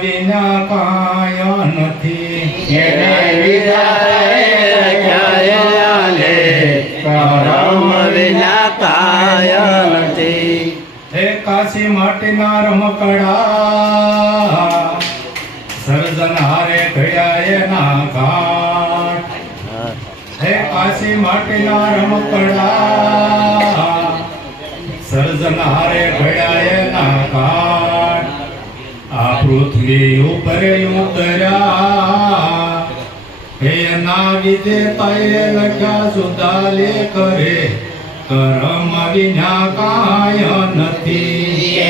વિના પાયો નથી. એને વિચારે રખ્યા લે કરમ વિના કાય નથી. હે કાશી માટીના રમકડા. સર્જન હારે ઘડ્યા ના ઘાટ. હે. કાશી માટીના રમકડા. પૃથ્વી ઉપર ઉતર્યા હે ના વિજેતાએ લખ્યા સુધા લે કરે. કરમ વિના કાય નથી.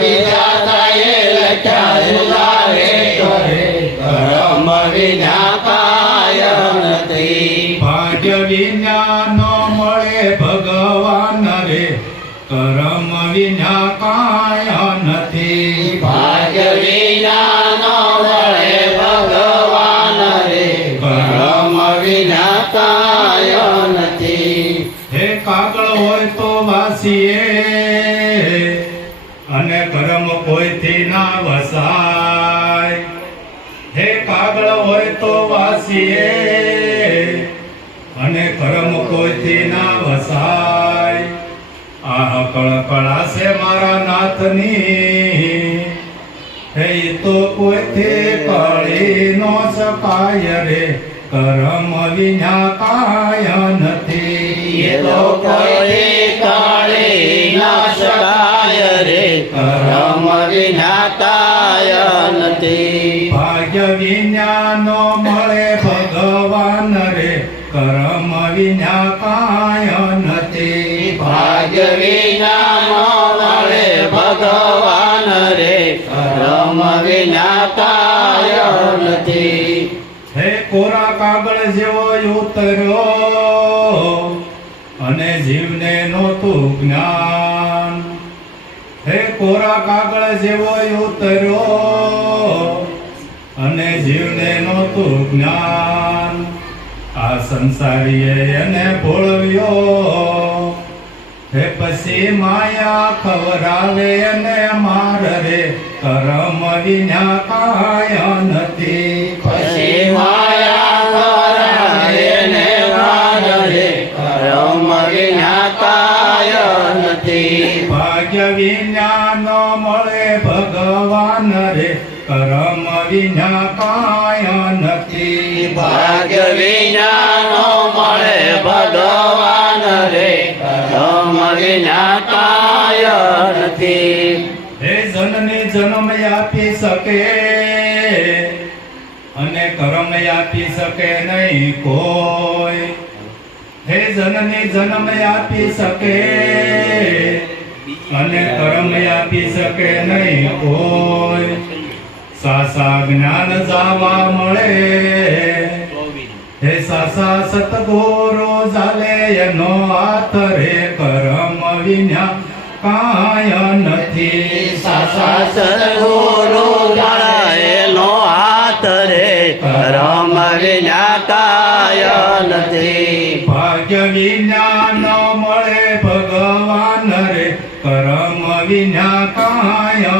વિધાતાએ લખ્યા સુધારે કરે. કરમ વિના કાય નથી. ભાગ્ય વિના ન મળે ભગવાન રે. કરમ વિના કાય નથી. અને કરમ કોઈથી ના વસાય. હે કાગળ હોય તો વાસીએ, અને કરમ કોઈથી ના વસાય. આ કળકળા છે મારા નાથની. હે તો કોઈથી કળી નો શકાય રે. કરમ વિના કાય નથી. એ તો કોઈથી રે વિજ્ઞાતાય નથી ભાગ્ય વિના નો મળે ભગવાન રે કરમ કાય નથી ભાગ્ય વિના નો મળે ભગવાન રે કરમ વિજ્ઞાતાય નથી હે કોરા કાગળ જેવો ઉતર્યો અને જીવને નહોતું જ્ઞાન. કોરા કાગળ જેવો ઉતર્યો અને જીવને નહોતું જ્ઞાન. આ સંસારીએ એને ભોળવ્યો. હે પછી માયા ખવરાવે અને માર રે કરમ વિના કાયા નથી. કરમ વિના કાય નથી ભાગ્ય વિના નો મળે ભગવાન રે. કરમ વિના કાય નથી હે જનને જન્મ આપી શકે અને કર્મ આપી શકે નહીં કોઈ. હે જનને જન્મ આપી શકે અને કર્મ આપી શકે નહીં કોઈ. સાસા જ્ઞાન જાવા મળે. હે સાસા સતગોરો ચાલે એનો હાથ રે કરમ વિના કાય નથી. સાસા સદગુરુ મળેલો હાથ રે કરમ વિના કાય નથી. ભાગ્ય વિના ન મળે ભગવાન રે કરમ વિના કાય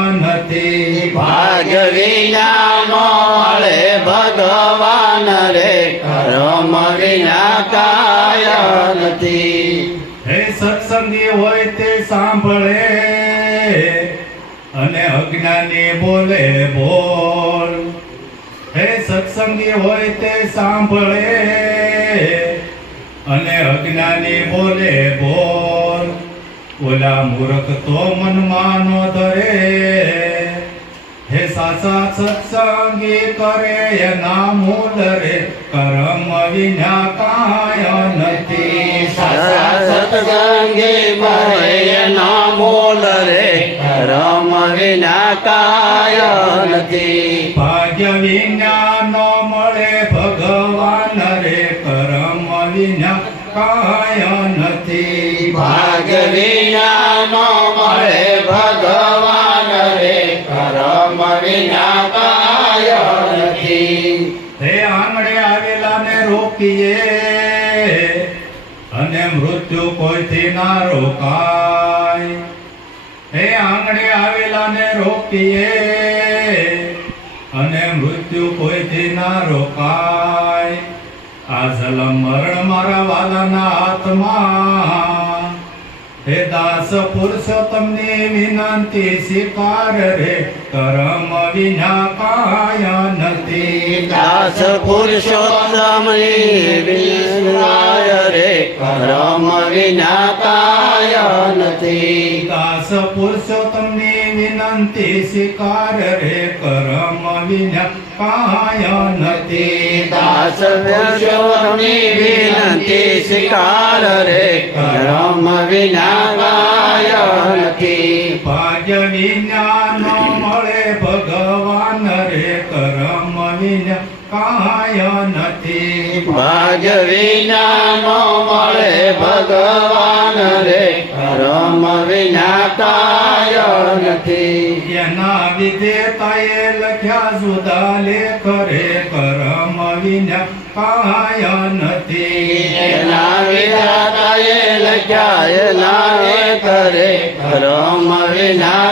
વિના મળે ભગવાન રે, રમ વિના કાય નથી. હે સત્સંગી હોય તે સાંભળે અને અજ્ઞાની બોલે બોલ. હે સત્સંગી હોય તે સાંભળે અને અજ્ઞાની બોલે બોલ. ઓલા મૂર્ખ તો મનમાં નો ધરે. હે સાસા સત્સંગી કરે એના મૂલ રે. કરમ વિના કાય નથી. સાસા સતગંગે કરે ના મોલ રે. કરમ વિના કાય નથી. ભાગ્ય વિના ન મળે ભગવાન રે. કરમ વિના કાય નથી. ભાગ્ય વિના વિના આંગણે આવેલા ને રોકીએ અને મૃત્યુ કોઈથી ના રોકાય. હે આંગણે આવેલા રોકીએ મૃત્યુ કોઈથી ના રોકાય. આ જલમ મરણ મારા વાલાના હાથમાં હે દાસ પુરુષોત્તમની વિનંતી સ્વીકાર રે. કરમ વિના કાયા નથી. દાસ પુરુષોત્તમ વિનાય રે. કરમ વિના કાય નથી. દાસ પુરુષોત્તમની વિનંતી સ્વીકાર રે. કરમ વિના કાયા નથી દાસ પુરુષોત્તમની વિનંતી સ્વીકાર રે કરમ વિના કાય નથી ભાગ્ય વિના મળે ભગવાન રે કરમ વિના કાય નથી ભાગ્ય વિના નો મળે ભગવાન રે કરમ વિના કાય નથી વિધેતાએ લખ્યા જુદા લેખ રે કરમ વિના કાય નથી. એના વિધાતાએ લખ્યા એના કરે કરમ વિના